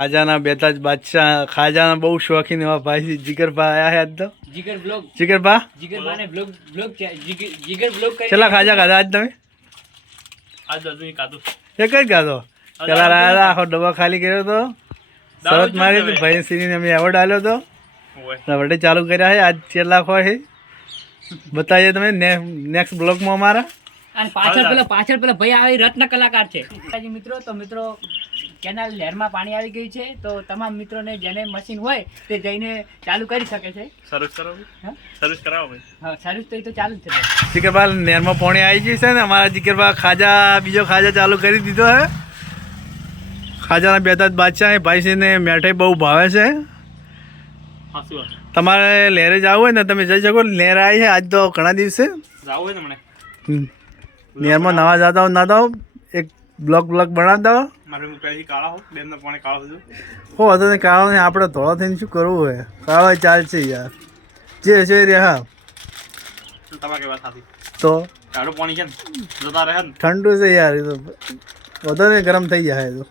ખાજાના બેતાજ બાદશાહ ખાજાના બહુ શોખીન એવા ભાઈ જીગરભા આયા હે આજ તો જીગરભા ચલા ખાજા ખાધા આજ તમે એક જ ખાધો પેલા રાયા આખો ડબ્બા ખાલી કર્યો તો શરત મારી તો ભાઈ શ્રીને અમે એવોર્ડ આલ્યો તો વડે ચાલુ કર્યા છે આજ કેટલા ખો છે બતાવીએ તમે નેક્સ્ટ બ્લોગમાં અમારા અને પાછળ પેલા ભાઈ આવી રત્ન કલાકાર છે મિત્રો. તો મિત્રો કેનાલ નહેરમાં પાણી આવી ગયું છે તો તમામ મિત્રોને જેને મશીન હોય તે જઈને ચાલુ કરી શકે છે. સર્વિસ કરાવો ભાઈ. હા સર્વિસ તો ચાલુ જ છે. જીગરભા નહેરમાં પાણી આવી ગયું છે ને અમારા જીગરભા ખાજા બીજો ખાજા ચાલુ કરી દીધો હે. ખાજાના બેતાજ બાદશાહ ભાઈશ્રીને મેઠાઈ બહુ ભાવે છે. તમારે લહેરે જવું હોય ને તમે જઈ શકો. લહેર આવી છે આજ તો ઘણા દિવસે નહેરમાં નવા જતા હો નાતા હો એક બ્લોક બનાવતા હો હો હતો ને કાળો ને આપણે ધોળો થઈને શું કરવું હોય કાળો ચાલશે યાર જે છે રે. હા તો ઠંડુ છે યાર એ તો વધારે ગરમ થઈ જાય તો